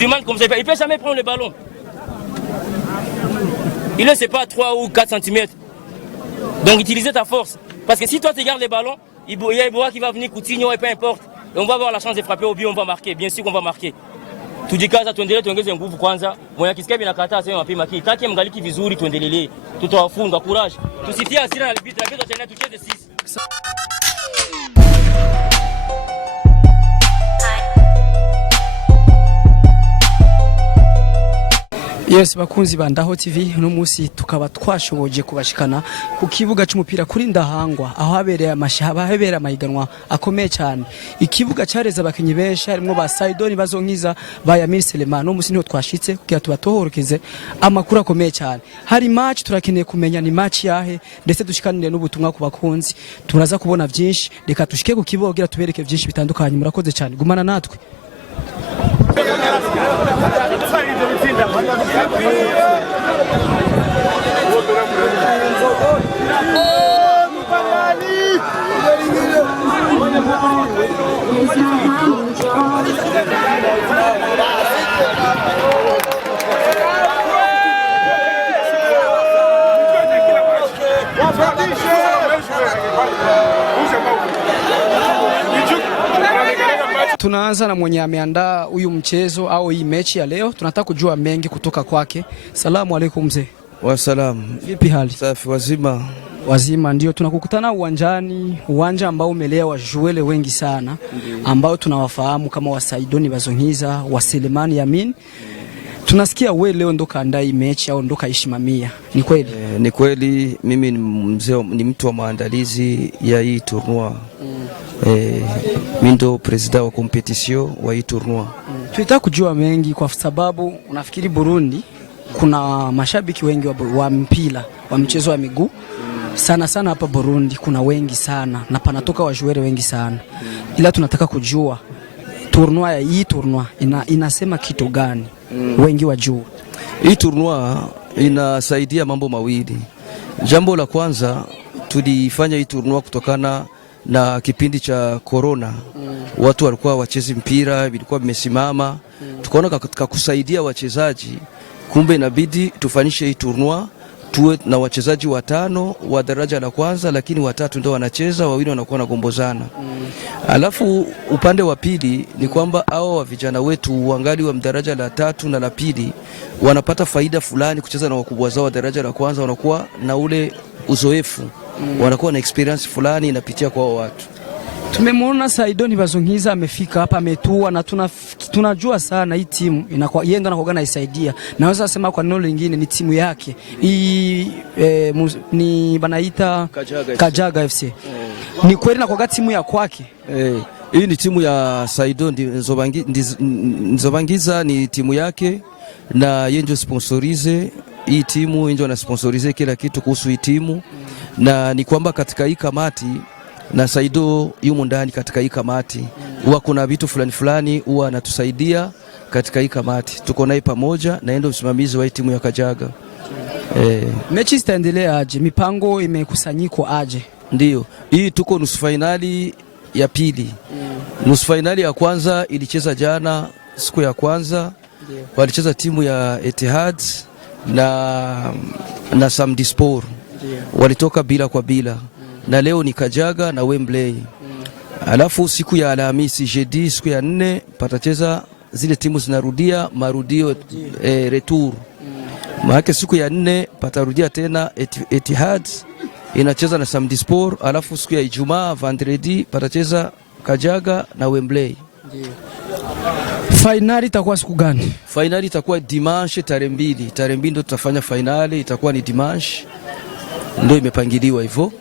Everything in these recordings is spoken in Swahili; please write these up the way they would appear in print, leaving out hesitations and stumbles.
demandes comme ça, il ne peut jamais prendre le ballon. Il ne sait pas 3 ou 4 cm. Donc utilisez ta force. Parce que si toi tu gardes le ballon, il y a Iboa qui va venir, Coutinho et peu importe. Et on va avoir la chance de frapper au but, on va marquer. Bien sûr qu'on va marquer. Tujikaza tuendelee tuongeze nguvu kwanza. Mwenye kisikia binakataa sema mapema kile. Taki mgaliki vizuri tuendelee. Tutawafunga courage. Tusitie hasira na arbitra, tena tucheze sisi. Yes, bakunzi ba Ndaho TV no musi tukaba twashoboje kubashikana ku kibuga cy'umupira kuri Ndahangwa aho habereye habera amahiganwa akomeye cyane. Ikibuga cyareza abakinyi benshi harimo ba Saidoni bazonkiza ba Yamir Selemani no musi niho twashitse kugira tubatohorokeze amakuru akomeye cyane. Hari match turakeneye kumenya ni match yahe ndetse dushikanire n'ubutumwa ku bakunzi. Turaza kubona byinshi, reka tushike ku kibuga kugira tubereke byinshi bitandukanye. Murakoze cyane, gumana natwe. Tunaanza na mwenye ameandaa huyu mchezo au hii mechi ya leo. Tunataka kujua mengi kutoka kwake. Salamu alaykum mzee. Wa salam. Vipi hali? Safi, wazima. Wazima, ndio tunakukutana uwanjani, uwanja ambao umelea wajuele wengi sana ambao tunawafahamu kama wa Saidoni Bazonkiza, wa Selemani Yamin. Tunasikia wewe leo ndo kaandaa hii mechi au ndo kaishimamia. Ni kweli? Ni kweli, mimi ni mtu wa maandalizi ya hii tournoi. Mimi ndo president wa competition wa hii tournoi. Tunataka kujua mengi kwa sababu unafikiri Burundi kuna mashabiki wengi wa mpira, wa mchezo wa miguu. Sana sana hapa Burundi kuna wengi sana na panatoka wajuere wengi sana. Ila tunataka kujua hii tournoi inasema kitu gani? Wengi wajua. Hii tournoi inasaidia mambo mawili. Jambo la kwanza, tulifanya hii tournoi kutokana na kipindi cha corona. Watu walikuwa wachezi mpira, vilikuwa vimesimama. Tukaona katika kusaidia wachezaji, kumbe inabidi tufanishe hii tournoi tuwe na wachezaji 5 wa daraja la kwanza, lakini 3 ndio wanacheza, 2 wanakuwa nagombozana. Alafu upande wa pili ni kwamba hao wa vijana wetu wangali wa daraja la 3 na la 2 wanapata faida fulani kucheza na wakubwa zao wa daraja la kwanza, wanakuwa na ule uzoefu, wanakuwa na experience fulani inapitia kwa watu. Tumemwona Saidoni Bazonkiza amefika hapa, ametua, na tunajua sana hii timu inakuwa yeye ndo anakuwa anaisaidia. Naweza kusema kwa neno lingine ni timu yake. Hii ni banaita Kajaga FC. Ni kweli na kwa timu ya kwake. Hii ni timu ya Saidoni Nzobangiza, ni timu yake na yeye ndio sponsorize hii timu, yeye ndio anasponsorize kila kitu kuhusu hii timu. Na ni kwamba katika hii kamati na Saido yumo ndani katika hii kamati, huwa kuna vitu fulani huwa anatusaidia katika hii kamati. Tuko naye pamoja na ndio msimamizi wa timu ya Kajaga. Mechi zitaendelea aje? Mipango imekusanyiko aje? Ndio. Hii tuko nusu finali ya pili. Nusu finali ya kwanza ilicheza jana, siku ya kwanza. Walicheza timu ya Etihad na Samdispor. Walitoka bila kwa bila. Na leo ni Kajaga na Wembley. Alafu siku ya Alhamisi jeudi, siku ya 4 patacheza zile timu zinarudia marudio retour. Maana siku ya 4 patarudia tena Etihad inacheza na Samdispor. Alafu siku ya Ijumaa vendredi patacheza Kajaga na Wembley. Finali itakuwa siku gani? Finali itakuwa dimanche tarehe 2. Tarehe 2 ndio tutafanya finali, itakuwa ni dimanche. Ndio imepangiliwa hivyo.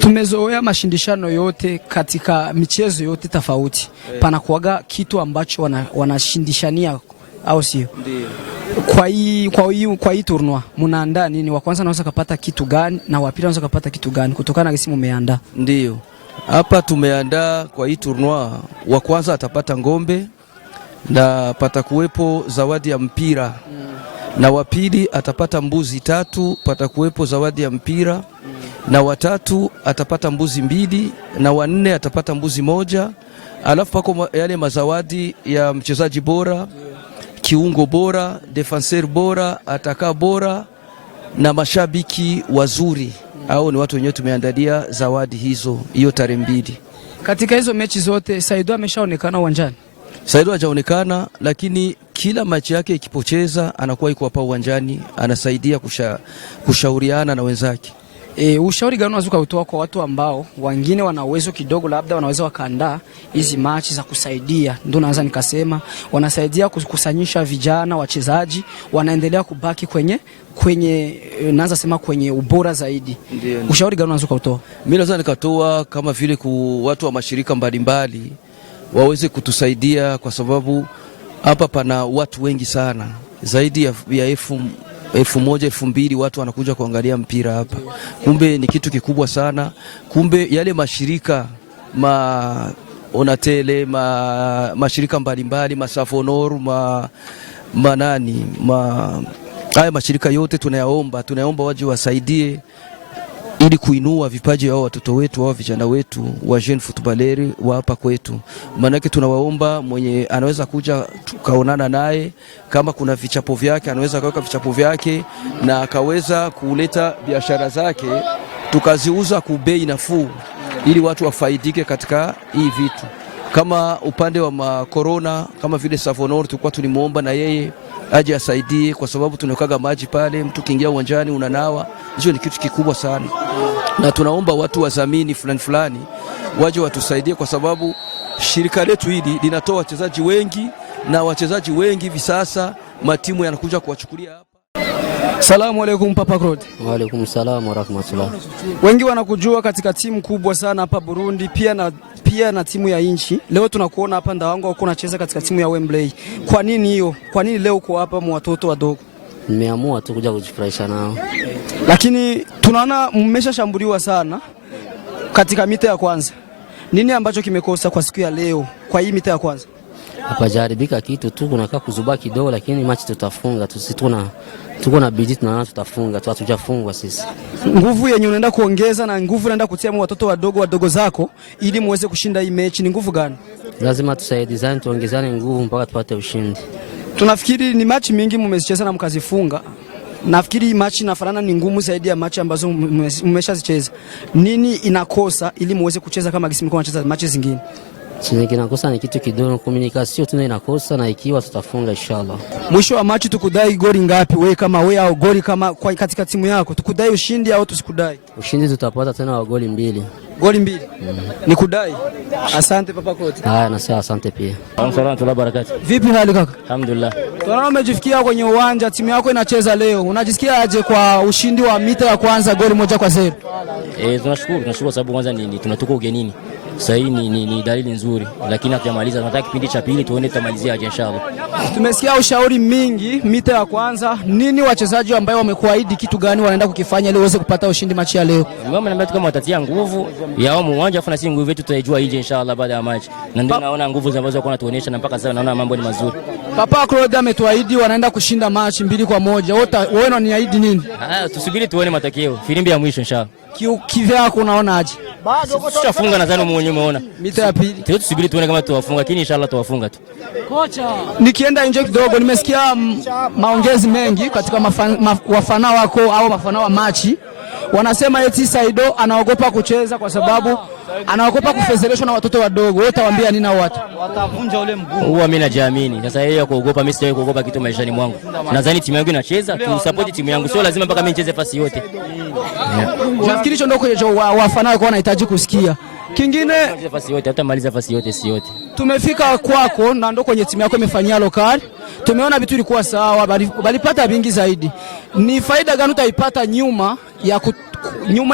Tumezoea mashindishano yote katika michezo yote tofauti. Panakuaga kitu ambacho wanashindishania au sio? Ndio. Kwa hii tournoi mnaandaa nini? Wa kwanza anaweza kupata kitu gani na wa pili anaweza kupata kitu gani kutokana na kisi mmeandaa? Ndio. Hapa tumeandaa kwa hii tournoi, wa kwanza atapata ngombe na patakuwepo zawadi ya mpira. Na wa pili atapata mbuzi 3, patakuwepo zawadi ya mpira. Na wa 3 atapata mbuzi 2, na wa 4 atapata mbuzi 1. Alafu pako yale mazawadi ya mchezaji bora, kiungo bora, defenseur bora, ataka bora na mashabiki wazuri. Hao ni watu wenyewe tumeandalia zawadi hiyo tarehe 2. Katika hizo mechi zote Saido ameshaonekana uwanjani? Saido hajaonekana, lakini kila mechi yake ikipocheza anakuwa yuko hapa uwanjani, anasaidia kushauriana na wenzake. Ushauri gani unaweza kutoa kwa watu ambao wengine wana uwezo kidogo, labda wanaweza wakaandaa hizi mechi za kusaidia, ndio naanza nikasema wanasaidia kukusanyisha vijana wachezaji, wanaendelea kubaki kwenye naanza sema kwenye ubora zaidi. Ndiyo. Ushauri gani unaweza kutoa? Mimi naweza nikatoa kama vile kwa watu wa mashirika mbalimbali waweze kutusaidia, kwa sababu hapa pana watu wengi sana, zaidi ya 1,000 1,200 watu wanakuja kuangalia mpira hapa. Kumbe ni kitu kikubwa sana. Kumbe yale mashirika Onatele, mashirika mbalimbali, Masafonor, haya mashirika yote tunayaomba waje wasaidie ili kuinua vipaji wao watoto wetu au vijana wetu wa jeune footballeri wa hapa kwetu. Maanake tunawaomba mwenye anaweza kuja tukaonana naye, kama kuna vichapo vyake anaweza kaweka vichapo vyake na akaweza kuleta biashara zake tukaziuza kwa bei nafuu ili watu wafaidike katika hii vitu. Kama upande wa corona, kama vile Savonor tulikuwa tulimuomba na yeye aje asaidie, kwa sababu tunawekaga maji pale, mtu kiingia uwanjani unanawa. Hiyo ni kitu kikubwa sana, na tunaomba watu wazamini fulani waje watusaidie, kwa sababu shirika letu hili linatoa wachezaji wengi, na wachezaji wengi hivi sasa matimu yanakuja kuwachukulia hapa. Salamu alaykum Papa Claude. Wa alaykum salaam wa rahmatullah. Wengi wanakujua katika timu kubwa sana hapa Burundi, pia na timu ya inchi. Leo tunakuona hapa Ndawango uko unacheza katika timu ya Wembley. Kwa nini hiyo? Kwa nini leo uko hapa mwa watoto wadogo? Nimeamua tu kuja kujifurahisha nao. Lakini tunaona mmeshashambuliwa sana katika mita ya kwanza. Nini ambacho kimekosa kwa siku ya leo kwa hii mita ya kwanza? Hapajaribika kitu tu, kunakaa kuzuba kidogo, lakini machi tutafunga. Tuko na bidii, tunaona tutafunga tu, hatujafungwa sisi. Nguvu yenye unaenda kuongeza na nguvu unaenda kutia watoto wadogo zako ili muweze kushinda hii mechi ni nguvu gani? Lazima tusaidizane, tuongezane nguvu mpaka tupate ushindi. Tunafikiri ni mechi mingi mmezicheza na mkazifunga. Nafikiri hii mechi inafanana ni ngumu zaidi ya mechi ambazo mmeshazicheza. Nini inakosa ili muweze kucheza kama gisi mlikuwa mnacheza mechi zingine? Chenye kinakosa ni kitu kidogo, communication tu inakosa, na ikiwa tutafunga inshallah. Mwisho wa mechi tukudai goli ngapi wewe kama wewe, au goli kama kwa katika timu yako tukudai ushindi au tusikudai? Ushindi tutapata tena wa goli 2. Goli 2. Ni kudai. Asante Papa Claude. Na sasa asante pia. Assalamu barakatuh. Vipi hali kaka? Alhamdulillah. Tunaona umejifikia kwenye uwanja, timu yako inacheza leo. Unajisikia aje kwa ushindi wa mita ya kwanza goli 1-0? Tunashukuru sababu kwanza ni tunatoka ugenini. Sasa hii ni dalili nzuri, lakini hatujamaliza. Tunataka kipindi cha pili tuone tutamalizia aje inshallah. Tumesikia ushauri mingi mita ya kwanza. Nini wachezaji ambao wamekuahidi kitu gani wanaenda kukifanya ili waweze kupata ushindi mechi ya leo? Mimi naambia tu kama watatia nguvu yao uwanja, afa na si nguvu yetu tutaijua nje inshallah baada ya mechi. Na ndio naona nguvu ambazo wako natuonyesha, na mpaka sasa naona mambo ni mazuri. Papa Claude ametuahidi wanaenda kushinda mechi 2-1. Wewe unaniahidi nini? Tusubiri tuone matokeo. Filimbi ya mwisho inshallah. Kivyako unaona aje? Tutafunga, nadhani mwenyewe umeona. Mita ya pili. Tusubiri tuone kama tuwafunga, lakini inshallah tuwafunga tu. Kocha, nikienda nje kidogo nimesikia maongezi mengi katika wafana wako au wafana wa machi. Wanasema eti Saido anaogopa kucheza kwa sababu anaogopa kufezeleshwa na watoto wadogo. Wewe utawaambia nini hao watu? Watavunja ule mguu. Huwa mimi najiamini. Sasa yeye kuogopa, mimi sijawahi kuogopa kitu maishani mwangu. Nadhani timu yangu inacheza, tu support timu yangu. Sio lazima mpaka mimi nicheze fasi yote. Nafikiri hicho ndio kwa wafana wako wanahitaji kusikia. Kingine fasi yote, hata maliza fasi yote si yote. Tumefika kwako na ndo kwenye timu yako imefanyia lokali. Tumeona vitu vilikuwa sawa, balipata vingi zaidi. Ni faida gani utaipata nyuma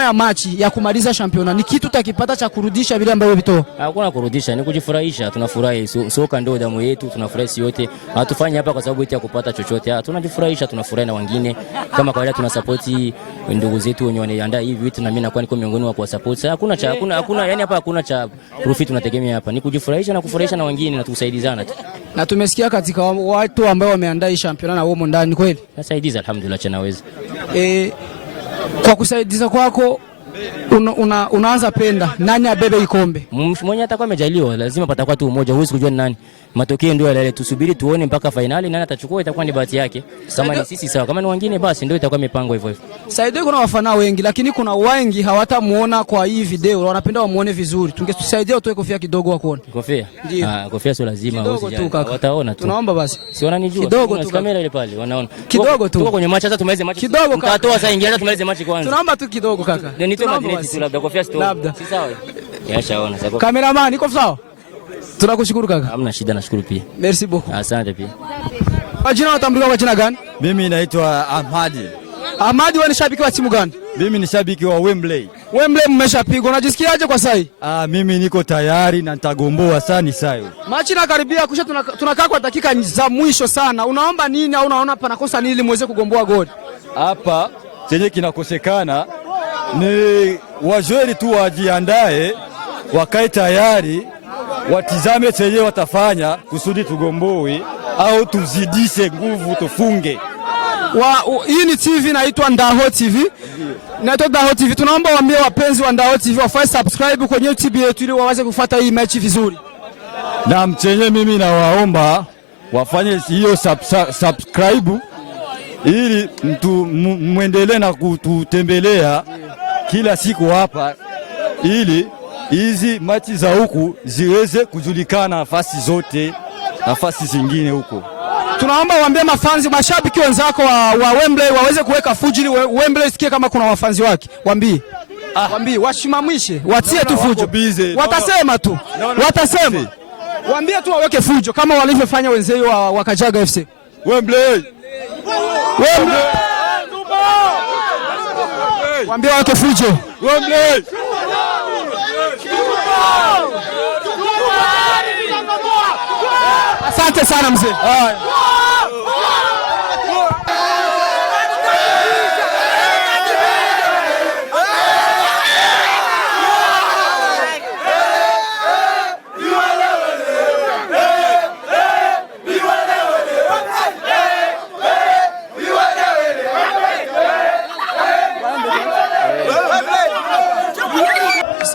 ya machi ya kumaliza championa? Ni kitu utakipata cha kurudisha vile ambavyo vitoa? Hakuna kurudisha, ni kujifurahisha. Tunafurahi, soka ndio damu yetu, tunafurahi si yote. Hatufanyi hapa kwa sababu eti ya kupata chochote. Tunajifurahisha, tunafurahi na wengine. Kama kawaida tunasupport ndugu zetu wenye wanaandaa hivi vitu, na mimi nakuwa niko miongoni wa kuwasupport. Hakuna yani hapa hakuna cha profit tunategemea hapa. Ni kujifurahisha na kufurahisha na wengine na tusaidizana tu. Na tumesikia katika watu ambao wameandaa hii championa na wao ndani kweli? Nasaidiza alhamdulillah chanaweza. Kwa kusaidiza kwako unaanza penda nani abebe ikombe? Mwenye atakuwa amejaliwa lazima patakuwa tu umoja, huwezi kujua ni nani. matokeo ndio yale, tusubiri tuone mpaka finali nani atachukua, itakuwa ni bahati yake. Kama ni sisi sawa, kama ni wengine basi ndio itakuwa mipango hivyo hivyo. Saido kuna wafana wengi, lakini kuna wengi hawatamuona kwa hii video, wanapenda wamuone vizuri. Tungesaidia utoe kofia kidogo wa kuona. Kofia? Kofia sio lazima, wataona tu. Tunaomba basi. Si wananijua. Kidogo tu kamera ile pale, wanaona. Kidogo tu. Tuko kwenye match, hata tumalize match. Kidogo kaka. Mtatoa sasa, ingia hata tumalize match kwanza. Tunaomba tu kidogo kaka. Ndio nitoe magnet tu, labda kofia sio. Si sawa? Yashaona sasa. Cameraman, niko sawa? Tunakushukuru kaka. Hamna shida, nashukuru pia. Merci beaucoup. Asante pia. Majina unatambulika kwa jina gani? Mimi naitwa Ahmadi. Ahmadi, wewe ni shabiki wa timu gani? Mimi ni shabiki wa Wembley. Wembley mmeshapigwa. Unajisikiaje kwa sasa? Mimi niko tayari na nitagomboa sana sayo. Machi inakaribia kusha, tunakaa kwa dakika za mwisho sana. Unaomba nini au unaona panakosa nini ili muweze kugomboa goli? Hapa chenye kinakosekana ni wajweri tu wajiandae, wakae tayari, watizame chenye watafanya kusudi tugomboe au tuzidishe nguvu tufunge. Hii ni TV inaitwa Ndaho TV. Inaitwa Ndaho TV. Tunaomba waambie wapenzi wa Ndaho TV wafanye subscribe kwenye YouTube yetu ili waweze kufuata hii mechi vizuri. Na mchenye mimi nawaomba wafanye hiyo subscribe ili muendelee na kututembelea kila siku hapa ili hizi machi za huku ziweze kujulikana nafasi zote, nafasi zingine huko. Tunaomba waambie mafanzi, mashabiki wenzako wa Wembley waweze kuweka fujo ili Wembley isikie kama kuna wafanzi wake. Waambie. Waambie washimamishe, watie tu fujo. Watasema tu. Watasema. Waambie tu waweke fujo kama walivyofanya wenzao wa Kajaga FC. Wembley. Wembley. Waambie waweke fujo. Wembley. Asante sana mzee.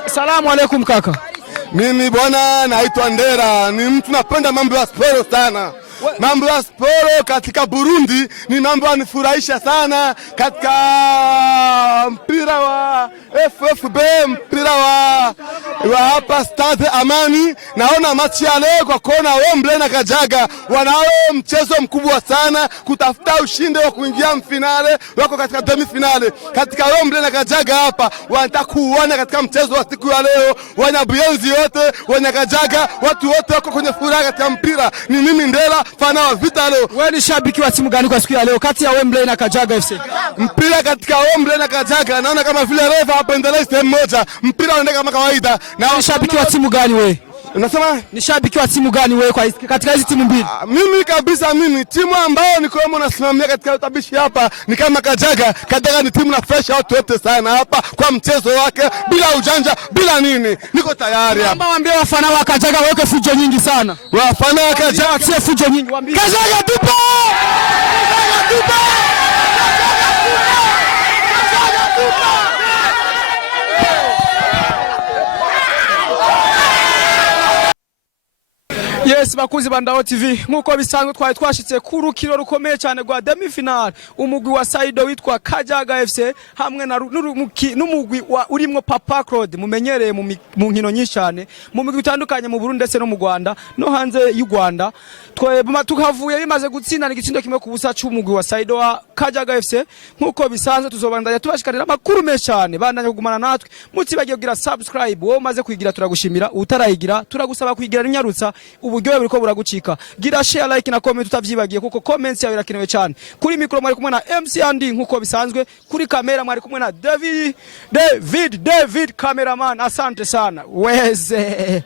Salamu alaikum kaka. Mimi bwana naitwa Ndera, ni mtu napenda mambo ya sporo sana. Mambo ya sporo katika Burundi ni mambo yanifurahisha sana, katika mpira wa FFB, mpira wa hapa Stade Amani. Naona machi ya leo kwa kona Wembley na Kajaga wanao mchezo mkubwa sana kutafuta ushindi wa kuingia mfinale, wako katika demi finale. Katika Wembley na Kajaga hapa wanataka kuona katika mchezo wa siku ya leo, wanabuyenzi wote, Kajaga, watu wote wako kwenye furaha katika mpira. Ni mimi Ndela, fana wa vita leo. Wewe ni shabiki wa timu gani kwa siku ya leo kati ya Wembley na Kajaga FC? Mpira katika Wembley na Kajaga naona kama vile Reva hapendelei sehemu moja, mpira unaenda kama kawaida. Na ni shabiki wa timu gani wewe? Unasema ni shabiki wa timu gani wewe kwa katika hizi timu mbili? Mimi kabisa, mimi timu ambayo niko nasimamia katika utabishi hapa ni kama Kajaga. Kajaga ni timu na fresh watu wote sana hapa kwa mchezo wake, bila ujanja, bila nini. Niko tayari hapa. Kama waambie wafana wa Kajaga waweke fujo nyingi sana. Wafana wa Kajaga watie fujo nyingi, waambie Kajaga tupo! Kajaga tupo! Kajaga tupo! Yes, bakuzi ba Ndaho TV, nkuko bisanzwe twari twashitse ku rukino rukomeye cyane rwa demi final, umugwi wa Saido witwa Kajaga FC hamwe na n'umugwi urimwo Papa Claude mumenyereye mu nkino nyinshi cyane mu migwi itandukanye mu Burundi ndetse no mu Rwanda no hanze y'u Rwanda. Tukavuye bimaze gutsindana igitsindo kimwe ku busa cy'umugwi wa Saido wa Kajaga FC. Nkuko bisanzwe tuzobandanya tubashikanira amakuru menshi cyane, bandanya kugumana natwe, mutibagiye kugira subscribe. Wowe umaze kuyigira turagushimira, utarayigira turagusaba kuyigira inyarutsa, uburyohe buriko buragucika. Gira share, like na comment utavyibagiye kuko comments yawe irakenewe cyane. Kuri micro mwari kumwe na MC Andy nkuko bisanzwe, kuri kamera mwari kumwe na David cameraman. Asante sana weze.